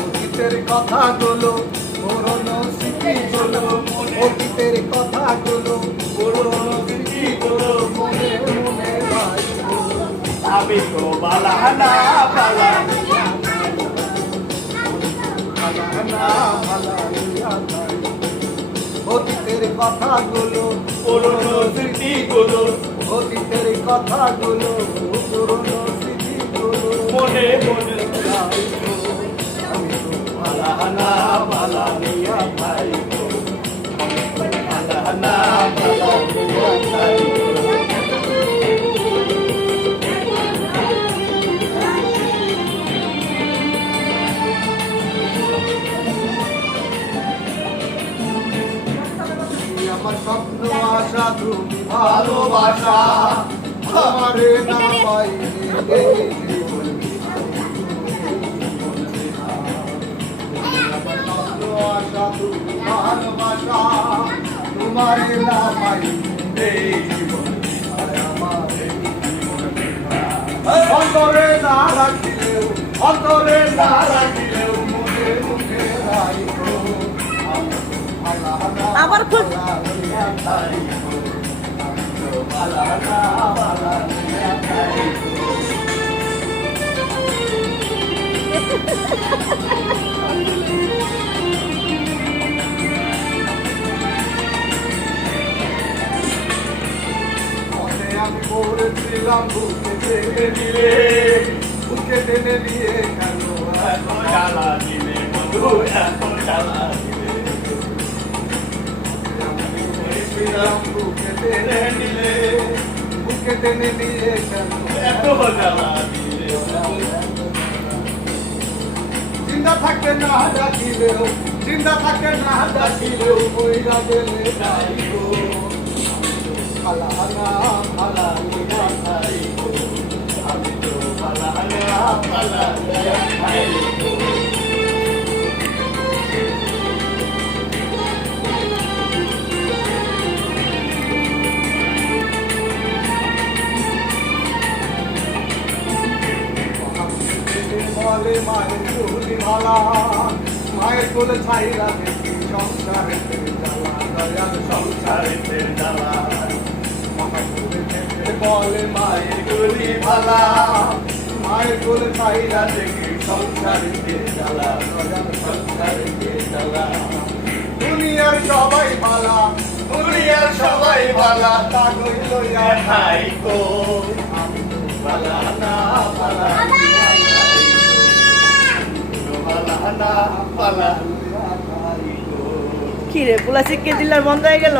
অতীতের কথাগুলো, পুরনো স্মৃতিগুলো, অতীতের কথাগুলো, পুরনো স্মৃতিগুলো মনে মনে আমি তো বালা ভালানা ভালাইয়া যাই। কথাগুলো পুরনো স্মৃতিগুলো অতীতের কথাগুলো পুরনো স্মৃতিগুলো মনে মনে। আমি তো বালাহানা বালা আমার স্বপ্ন আশা তুমি ভালোবাসা। আমারে না পাইলে আমার স্বপ্ন আশা তুমি ভালোবাসা। তোমারে না পাইলে অন্তরে না রাখিলেও অন্তরে না রাখিলেও আবার খুব। মনে পড়েছিলাম বুকে টেনে দিলে বুকে টেনে দিয়ে কেন এত জ্বালা দিলে বন্ধু এত জ্বালা দিলে পড়েছিলাম বুকে টেনে দিলে বুকে টেনে দিয়ে এত জ্বালা জিন্দা থাকতে না ডাকিলেও জিন্দা থাকতে না ডাকিলেও মইরা গেলে যাইবো আলা আলা মিয়া ভাই গো। আমি তো বালাহানা বালা মিয়া ভাই বলে মায়ের চুলি ভালা মায়ের কোলে ছাইরা দেখি সংসারে দয়াল সংসার সংসারেতে জ্বালা। বলে মায়ের গুলি ভালা মায়ের কোলে ছাইরা দেখি সংসারেতে জ্বালা দুনিয়ার সবাই ভালা দুনিয়ার সবাই বালা কাগজ লইয়া গো কি রে পোলা শিখে দিলার বন্ধ হয়ে গেল?